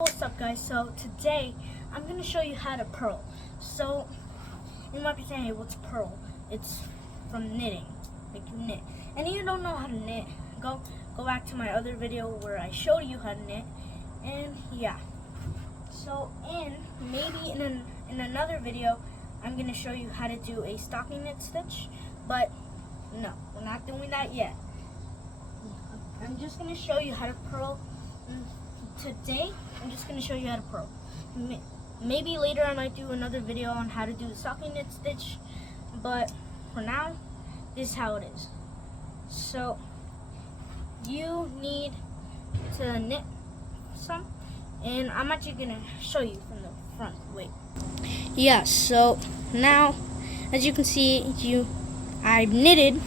What's up, guys? So today I'm going to show you how to purl. So you might be saying, hey, what's purl? It's from knitting, like you knit. And if you don't know how to knit, go back to my other video where I showed you how to knit. And yeah, so maybe in another video I'm going to show you how to do a stocking knit stitch, but no, we're not doing that yet. I'm just going to show you how to purl. Today, I'm just going to show you how to purl. Maybe later I might do another video on how to do the stocking knit stitch, but for now, this is how it is. So, you need to knit some, and I'm actually going to show you from the front. Wait. Yeah, so now, as you can see, I've knitted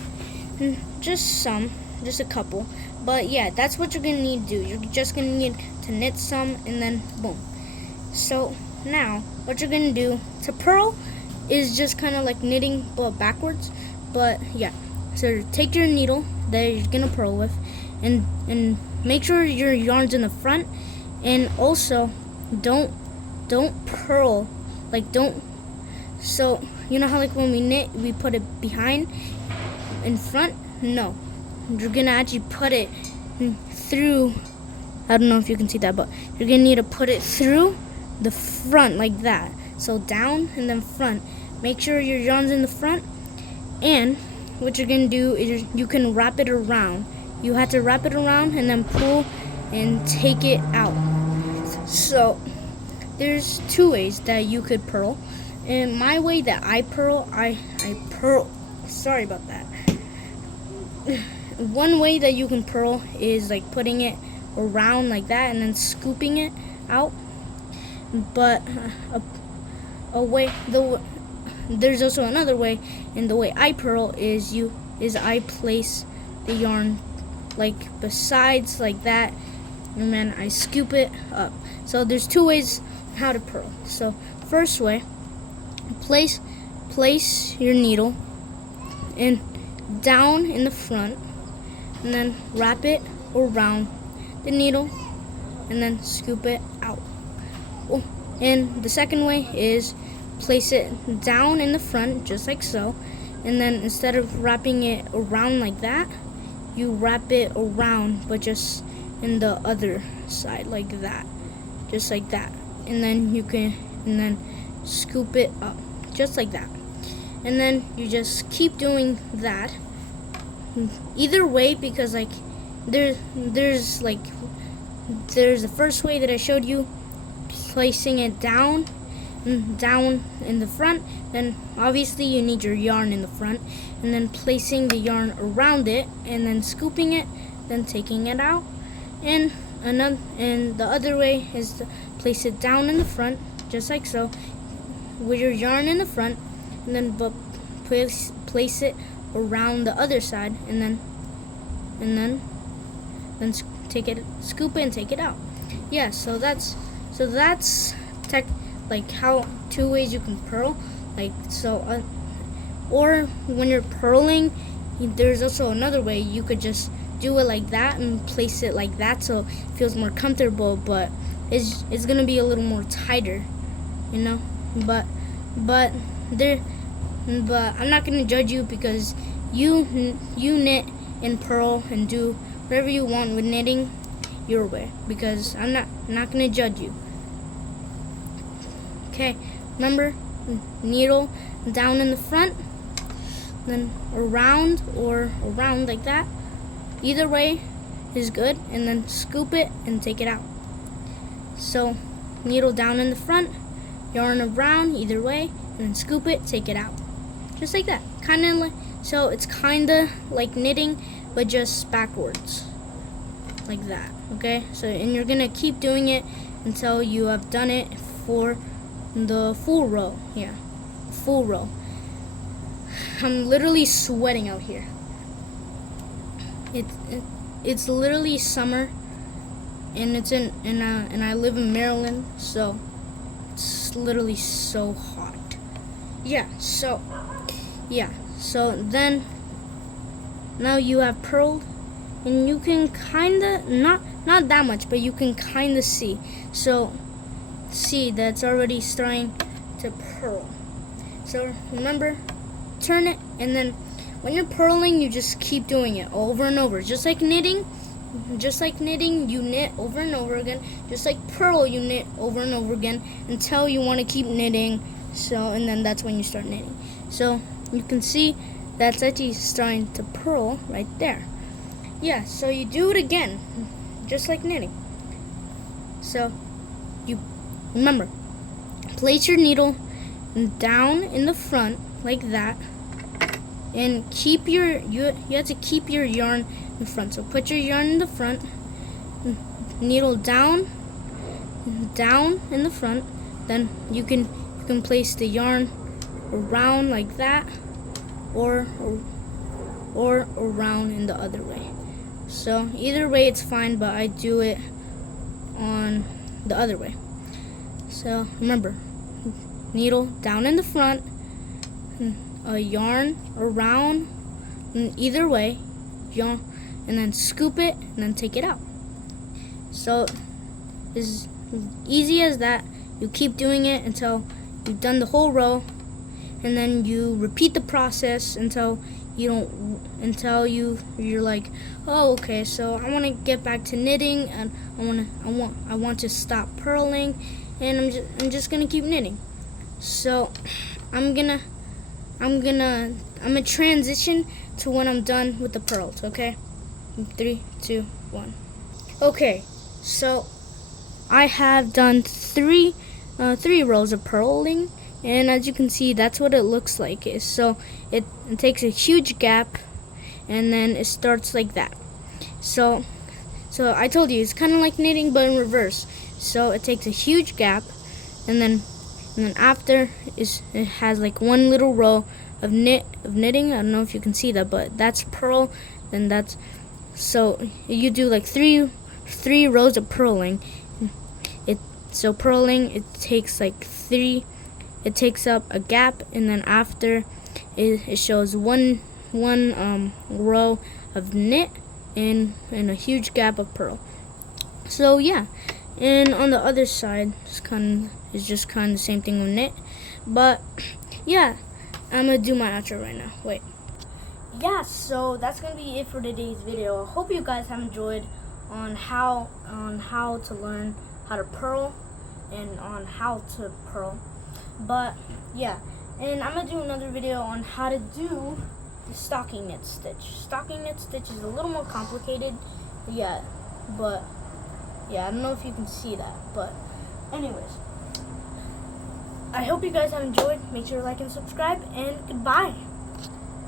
just a couple. But yeah, that's what you're going to need to do. You're just going to need to knit some and then boom. So now, what you're going to do to purl is just kind of like knitting but backwards. But yeah, so take your needle that you're going to purl with and make sure your yarn's in the front. And also, don't purl, like don't, so you know how like when we knit, we put it behind, in front? No. You're gonna actually put it through, I don't know if you can see that, but you're gonna need to put it through the front like that. So down and then front. Make sure your yarn's in the front, and what you're gonna do is you can wrap it around. You have to wrap it around and then pull and take it out. So there's two ways that you could purl. And my way that I purl, I purl, sorry about that. One way that you can purl is like putting it around like that and then scooping it out. But there's also another way, and the way I purl is I place the yarn like besides like that, and then I scoop it up. So there's two ways how to purl. So first way, place your needle down in the front, and then wrap it around the needle and then scoop it out. And the second way is place it down in the front just like so, and then instead of wrapping it around like that, you wrap it around but just in the other side like that, just like that, and then scoop it up just like that. And then you just keep doing that either way, because like there's the first way that I showed you, placing it down in the front. Then obviously you need your yarn in the front, and then placing the yarn around it and then scooping it, then taking it out. And the other way is to place it down in the front just like so with your yarn in the front, and then place it around the other side, and then scoop it and take it out. Yeah, so that's like how two ways you can purl. Like so, or when you're purling, there's also another way. You could just do it like that and place it like that, so it feels more comfortable, but it's gonna be a little more tighter, you know. But I'm not gonna judge you, because you knit and purl and do whatever you want with knitting your way, because I'm not gonna judge you. Okay, remember, needle down in the front, then around like that. Either way is good, and then scoop it and take it out. So needle down in the front, yarn around either way, and then scoop it, take it out. Just like that. So it's kinda like knitting, but just backwards. Like that. Okay? So, and you're gonna keep doing it until you have done it for the full row. Yeah. Full row. I'm literally sweating out here. It's literally summer, and and I live in Maryland, so it's literally so hot. Yeah, so then now you have purled, and you can kinda not that much, but you can kind of see. So see that's already starting to purl. So remember, turn it, and then when you're purling, you just keep doing it over and over, just like knitting. Just like knitting, you knit over and over again. Just like purl, you knit over and over again until you want to keep knitting. So, and then that's when you start knitting. So you can see that's actually starting to purl right there. Yeah, so you do it again, just like knitting. So you remember, place your needle down in the front like that, and keep your you have to keep your yarn in front. So put your yarn in the front, needle down in the front. Then you can place the yarn around like that, or around in the other way. So either way it's fine, but I do it on the other way. So remember, needle down in the front, a yarn around in either way, yarn, and then scoop it and then take it out. So as easy as that. You keep doing it until you've done the whole row, and then you repeat the process until you're like, oh, okay, so I want to get back to knitting, and I want to stop purling, and I'm just gonna keep knitting. So I'm gonna transition to when I'm done with the purls. Okay, 3, 2, 1. Okay, so I have done three rows of purling, and as you can see, that's what it looks like. So it takes a huge gap, and then it starts like that. So I told you it's kind of like knitting but in reverse. So it takes a huge gap, and then after it has like one little row of knitting. I don't know if you can see that, but that's purl. Then that's, so you do like three rows of purling. So purling, it takes like it takes up a gap, and then after it shows one row of knit and a huge gap of purl. So yeah, and on the other side it's just kind of the same thing with knit. But yeah, I'm gonna do my outro right now. Wait. Yeah, so that's gonna be it for today's video. I hope you guys have enjoyed on how to learn how to purl and on how to purl. But yeah, and I'm gonna do another video on how to do the stocking knit stitch. Stocking knit stitch is a little more complicated. Yeah, but yeah, I don't know if you can see that, but anyways, I hope you guys have enjoyed. Make sure to like and subscribe, and goodbye.